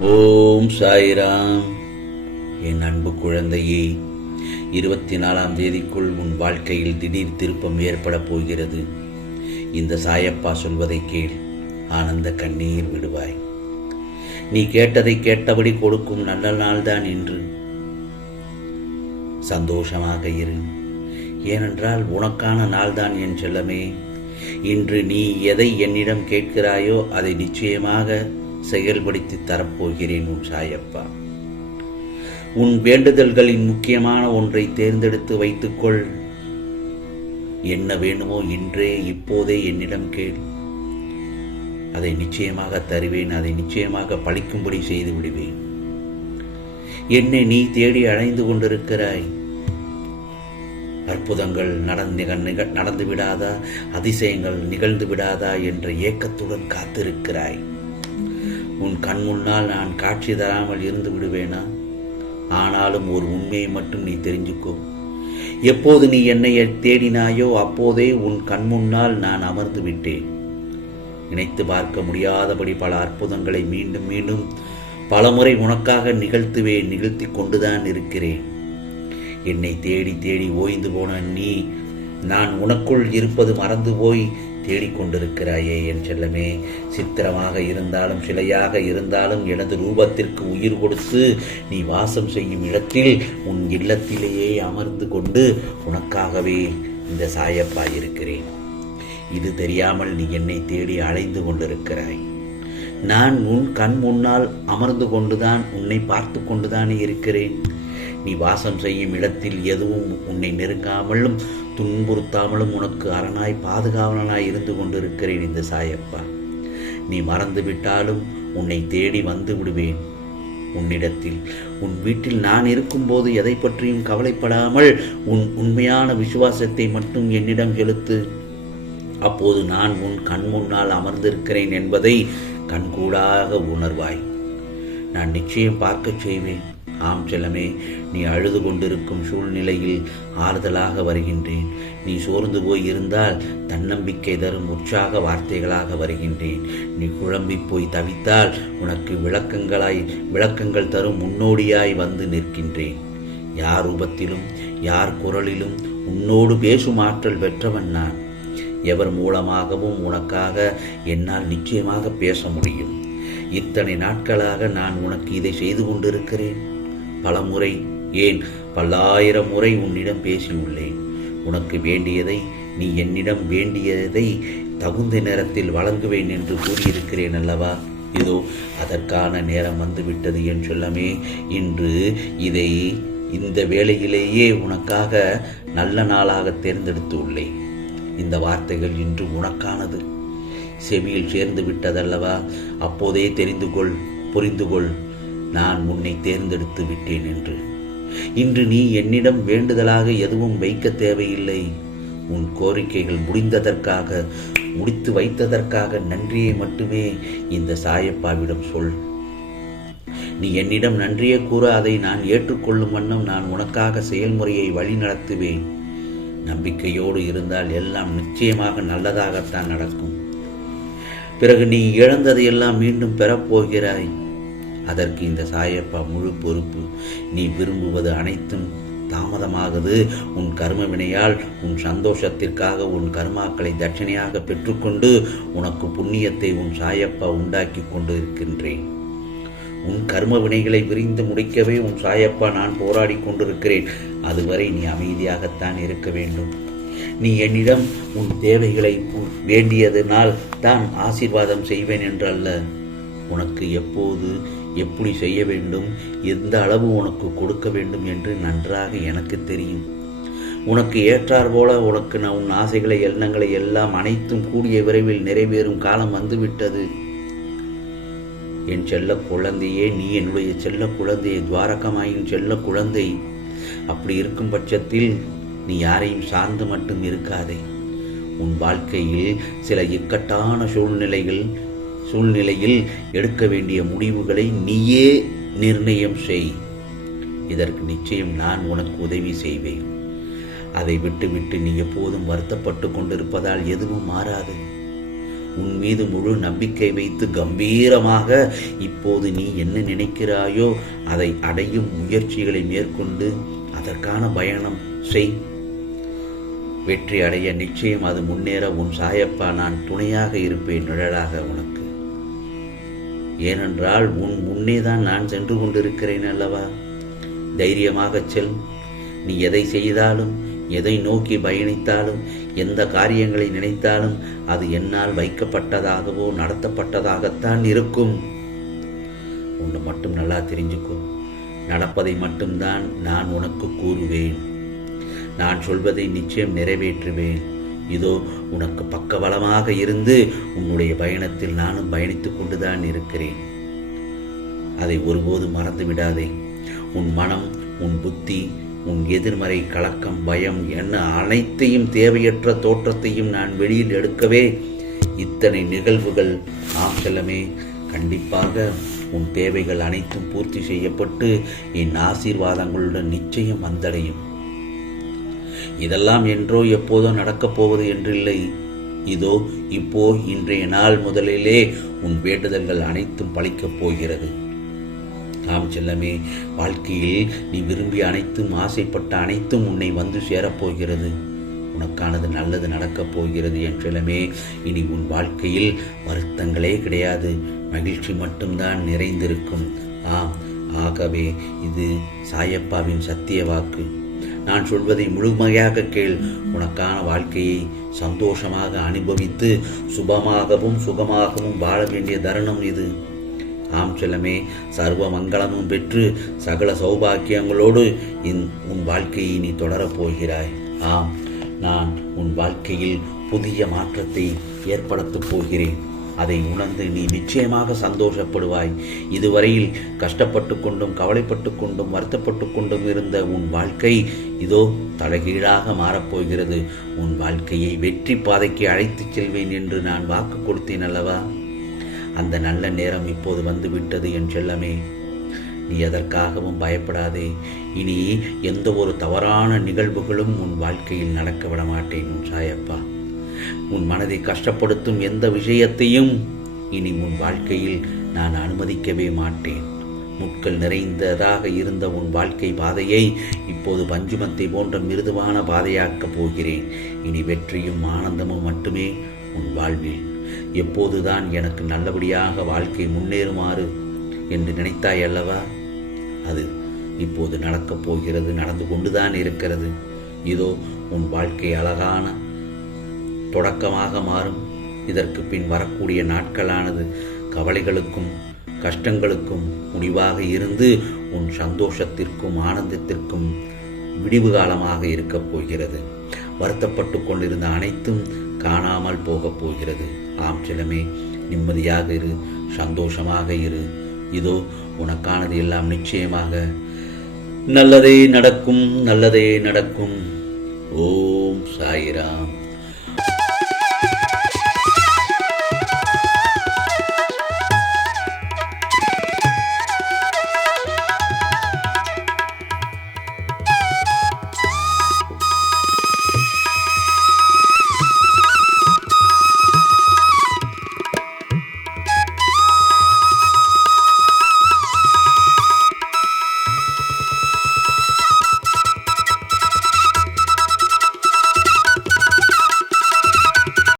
ஓம் சாய்ராம். என் அன்பு குழந்தையே இருபத்தி நாலாம் தேதிக்குள் உன் வாழ்க்கையில் திடீர் திருப்பம் ஏற்பட போகிறது. இந்த சாயப்பா சொல்வதை கேள் ஆனந்த கண்ணீர் விடுவாய். நீ கேட்டதை கேட்டபடி கொடுக்கும் நல்ல நாள்தான் இன்று. சந்தோஷமாக இரு. ஏனென்றால் உனக்கான நாள்தான் என் செல்லமே. இன்று நீ எதை என்னிடம் கேட்கிறாயோ அதை நிச்சயமாக செயல்படுத்தி தரப்போகிறேன் உன் சாயப்பா. உன் வேண்டுதல்களின் முக்கியமான ஒன்றை தேர்ந்தெடுத்து வைத்துக்கொள். என்ன வேண்டுமோ இன்றே இப்போதே என்னிடம் கேள். அதை நிச்சயமாக தருவேன் அதை நிச்சயமாக பழிக்கும்படி செய்து விடுவேன். என்னை நீ தேடி அழைந்து கொண்டிருக்கிறாய். அற்புதங்கள் நடந்து நிக- நடந்து விடாதா? அதிசயங்கள் நிகழ்ந்து விடாதா? என்ற ஏக்கத்துடன் காத்திருக்கிறாய். உன் கண் முன்னால் நான் காட்சி தராமல் இருந்து விடுவேனா? ஆனாலும் ஒரு உண்மையை மட்டும் நீ தெரிஞ்சுக்கோ. எப்போது நீ என்னை தேடினாயோ அப்போதே உன் கண் முன்னால் நான் அமர்ந்து விட்டேன். நினைத்து பார்க்க முடியாதபடி பல அற்புதங்களை மீண்டும் மீண்டும் பலமுறை உனக்காக நிகழ்த்துவேன் நிகழ்த்தி கொண்டுதான் இருக்கிறேன். என்னை தேடி தேடி ஓய்ந்து போன நீ நான் உனக்குள் இருப்பது மறந்து போய் தேடிக்கொண்டிருக்கிறாயே என் செல்லமே. சித்திரமாக இருந்தாலும் சிலையாக இருந்தாலும் எனது ரூபத்திற்கு உயிர் கொடுத்து நீ வாசம் செய்யும் இடத்தில் உன் இல்லத்திலேயே அமர்ந்து கொண்டு உனக்காகவே இந்த சாயப்பா இருக்கிறேன். இது தெரியாமல் நீ என்னை தேடி அலைந்து கொண்டிருக்கிறாய். நான் உன் கண் முன்னால் அமர்ந்து கொண்டுதான் உன்னை பார்த்து கொண்டுதானே இருக்கிறேன். நீ வாசம் செய்யும் இடத்தில் எதுவும் உன்னை நெருங்காமலும் துன்புறுத்தாமலும் உனக்கு அரணாய் பாதுகாவலனாய் இருந்து கொண்டிருக்கிறேன் இந்த சாயப்பா. நீ மறந்து விட்டாலும் உன்னை தேடி வந்து விடுவேன். உன்னிடத்தில் உன் வீட்டில் நான் இருக்கும்போது எதை பற்றியும் கவலைப்படாமல் உன் உண்மையான விசுவாசத்தை மட்டும் என்னிடம் செலுத்து அப்போது நான் உன் கண் முன்னால் அமர்ந்திருக்கிறேன் என்பதை கண்கூடாக உணர்வாய். நான் நிச்சயம் பார்க்கச் செய்வேன். ஆம் செல்லமே நீ அழுது கொண்டிருக்கும் சூழ்நிலையில் ஆறுதலாக வருகின்றேன். நீ சோர்ந்து போய் இருந்தால் தன்னம்பிக்கை தரும் உற்சாக வார்த்தைகளாக வருகின்றேன். நீ குழம்பி போய் தவித்தால் உனக்கு விளக்கங்களாய் விளக்கங்கள் தரும் முன்னோடியாய் வந்து நிற்கின்றேன். யார் ரூபத்திலும் யார் குரலிலும் உன்னோடு பேசும் ஆற்றல் பெற்றவன் நான். எவர் மூலமாகவும் உனக்காக என்னால் நிச்சயமாக பேச முடியும். இத்தனை நாட்களாக நான் உனக்கு இதை செய்து கொண்டிருக்கிறேன். பல முறை ஏன் பல்லாயிரம் முறை உன்னிடம் பேசியுள்ளேன். உனக்கு வேண்டியதை நீ என்னிடம் வேண்டியதை தகுந்த நேரத்தில் வழங்குவேன் என்று கூறியிருக்கிறேன் அல்லவா? இதோ அதற்கான நேரம் வந்துவிட்டது என் சொல்லமே. இன்று இதை இந்த வேளையிலேயே உனக்காக நல்ல நாளாக தேர்ந்தெடுத்து உள்ளேன். இந்த வார்த்தைகள் இன்று உனக்கானது. செவியில் சேர்ந்து விட்டதல்லவா? அப்போதே தெரிந்து கொள் புரிந்து கொள் நான் உன்னை தேர்ந்தெடுத்து விட்டேன் என்று. இன்று நீ என்னிடம் வேண்டுதலாக எதுவும் வைக்க தேவையில்லை. உன் கோரிக்கைகள் முடிந்ததற்காக முடித்து வைத்ததற்காக நன்றியை மட்டுமே இந்த சாயப்பாவிடம் சொல். நீ என்னிடம் நன்றியை கூற அதை நான் ஏற்றுக்கொள்ளும் வண்ணம் நான் உனக்காக செயல்முறையை வழிநடத்துவேன். நம்பிக்கையோடு இருந்தால் எல்லாம் நிச்சயமாக நல்லதாகத்தான் நடக்கும். பிறகு நீ இழந்ததையெல்லாம் மீண்டும் பெறப்போகிறாய். அதற்கு இந்த சாயப்பா முழு பொறுப்பு. நீ விரும்புவது அனைத்தும் தாமதமாகுது. உன் கர்ம வினையால் உன் சந்தோஷத்திற்காக உன் கர்மாக்களை தட்சணையாக பெற்றுக்கொண்டு உனக்கு புண்ணியத்தை உன் சாயப்பா உண்டாக்கி கொண்டு இருக்கின்றேன் உன் கர்ம வினைகளை விரிந்து முடிக்கவே உன் சாயப்பா நான் போராடி கொண்டிருக்கிறேன். அதுவரை நீ அமைதியாகத்தான் இருக்க வேண்டும். நீ என்னிடம் உன் தேவைகளை வேண்டியதனால் தான் ஆசீர்வாதம் செய்வேன் என்றல்ல உனக்கு எப்போது எப்படி செய்ய வேண்டும் எந்த அளவு உனக்கு கொடுக்க வேண்டும் என்று நன்றாக எனக்கு தெரியும். உனக்கு ஏற்றார் போல உனக்கு நான் உன் ஆசைகளை எண்ணங்களை எல்லாம் அனைத்தும் கூடிய விரைவில் நிறைவேறும் காலம் வந்துவிட்டது. என் செல்ல குழந்தையே நீ என்னுடைய செல்ல குழந்தையை துவாரகமாயின் செல்ல குழந்தை. அப்படி இருக்கும் பட்சத்தில் நீ யாரையும் சார்ந்து மட்டும் இருக்காதே. உன் வாழ்க்கையில் சில இக்கட்டான சூழ்நிலைகள் சூழ்நிலையில் எடுக்க வேண்டிய முடிவுகளை நீயே நிர்ணயம் செய். இதற்கு நிச்சயம் நான் உனக்கு உதவி செய்வேன். அதை விட்டுவிட்டு நீ எப்போதும் வருத்தப்பட்டு கொண்டிருப்பதால் எதுவும் மாறாது. உன் மீது முழு நம்பிக்கை வைத்து கம்பீரமாக இப்போது நீ என்ன நினைக்கிறாயோ அதை அடையும் முயற்சிகளை மேற்கொண்டு அதற்கான பயணம் செய். வெற்றி அடைய நிச்சயம் அது முன்னேற உன் சாயப்பா நான் துணையாக இருப்பேன் நிழலாக உனக்கு. ஏனென்றால் உன் முன்னே தான் நான் சென்று கொண்டிருக்கிறேன் அல்லவா? தைரியமாகச் செல். நீ எதை செய்தாலும் எதை நோக்கி பயணித்தாலும் எந்த காரியங்களை நினைத்தாலும் அது என்னால் வைக்கப்பட்டதாகவோ நடத்தப்பட்டதாகத்தான் இருக்கும். ஒன்று மட்டும் நல்லா தெரிஞ்சுக்கோ. நடப்பதை மட்டும்தான் நான் உனக்கு கூறுவேன். நான் சொல்வதை நிச்சயம் நிறைவேற்றுவேன். இதோ உனக்கு பக்கபலமாக இருந்து உன்னுடைய பயணத்தில் நானும் பயணித்துக் கொண்டுதான் இருக்கிறேன். அதை ஒருபோதும் மறந்து விடாதே உன் மனம் உன் புத்தி உன் எதிர்மறை கலக்கம் பயம் என்ன அனைத்தையும் தேவையற்ற தோற்றத்தையும் நான் வெளியில் எடுக்கவே இத்தனை நிகழ்வுகள் ஆம் செல்லமே. கண்டிப்பாக உன் தேவைகள் அனைத்தும் பூர்த்தி செய்யப்பட்டு என் ஆசீர்வாதங்களுடன் நிச்சயம் வந்தடையும். இதெல்லாம் என்றோ எப்போதோ நடக்கப் போவது என்றில்லை. இதோ இப்போ இன்றைய நாள் முதலிலே உன் வேண்டுதல்கள் அனைத்தும் பழிக்கப் போகிறது. ஆம் செல்லமே வாழ்க்கையில் நீ விரும்பிய அனைத்தும் ஆசைப்பட்ட அனைத்தும் உன்னை வந்து சேரப்போகிறது உனக்கானது நல்லது நடக்கப் போகிறது என் இனி உன் வாழ்க்கையில் வருத்தங்களே கிடையாது. மகிழ்ச்சி மட்டும்தான் நிறைந்திருக்கும். ஆம் ஆகவே இது சாயப்பாவின் சத்திய வாக்கு. நான் சொல்வதை முழுமையாக கேள். உனக்கான வாழ்க்கையை சந்தோஷமாக அனுபவித்து சுபமாகவும் சுகமாகவும் வாழ வேண்டிய தருணம் இது. ஆம் செல்லமே சர்வ மங்களமும் பெற்று சகல சௌபாக்கியங்களோடு இன் உன் வாழ்க்கையை நீ தொடரப் போகிறாய். ஆம் நான் உன் வாழ்க்கையில் புதிய மாற்றத்தை ஏற்படுத்தப் போகிறேன். அதை உணர்ந்து நீ நிச்சயமாக சந்தோஷப்படுவாய். இதுவரையில் கஷ்டப்பட்டு கொண்டும் கவலைப்பட்டு கொண்டும் வருத்தப்பட்டு கொண்டும் இருந்த உன் வாழ்க்கை இதோ தலைகீழாக மாறப்போகிறது. உன் வாழ்க்கையை வெற்றி பாதைக்கு அழைத்துச் செல்வேன் என்று நான் வாக்கு கொடுத்தேன் அல்லவா? அந்த நல்ல நேரம் இப்போது வந்து விட்டது என் செல்லமே. நீ எதற்காகவும் பயப்படாதே. இனி எந்த ஒரு தவறான நிகழ்வுகளும் உன் வாழ்க்கையில் நடக்க விட மாட்டேன் உன் சாயப்பா. உன் மனதை கஷ்டப்படுத்தும் எந்த விஷயத்தையும் இனி உன் வாழ்க்கையில் நான் அனுமதிக்கவே மாட்டேன். முட்கள் நிறைந்ததாக இருந்த உன் வாழ்க்கை பாதையை இப்போது பஞ்சுமத்தை போன்ற மிருதுவான பாதையாக்கப் போகிறேன். இனி வெற்றியும் ஆனந்தமும் மட்டுமே உன் வாழ்வில். எப்போதுதான் எனக்கு நல்லபடியாக வாழ்க்கை முன்னேறுமாறு என்று நினைத்தாய் அல்லவா? அது இப்போது நடக்கப் போகிறது நடந்து கொண்டுதான் இருக்கிறது. இதோ உன் வாழ்க்கை அழகான தொடக்கமாக மாறும். இதற்கு பின் வரக்கூடிய நாட்களானது கவலைகளுக்கும் கஷ்டங்களுக்கும் முடிவாக இருந்து உன் சந்தோஷத்திற்கும் ஆனந்தத்திற்கும் விடிவு காலமாக இருக்கப் போகிறது. வருத்தப்பட்டு கொண்டிருந்த அனைத்தும் காணாமல் போகப் போகிறது. ஆம் சிலமே நிம்மதியாக இரு சந்தோஷமாக இரு. இதோ உனக்கானது எல்லாம் நிச்சயமாக நல்லதே நடக்கும் நல்லதே நடக்கும். ஓம் சாயிராம்.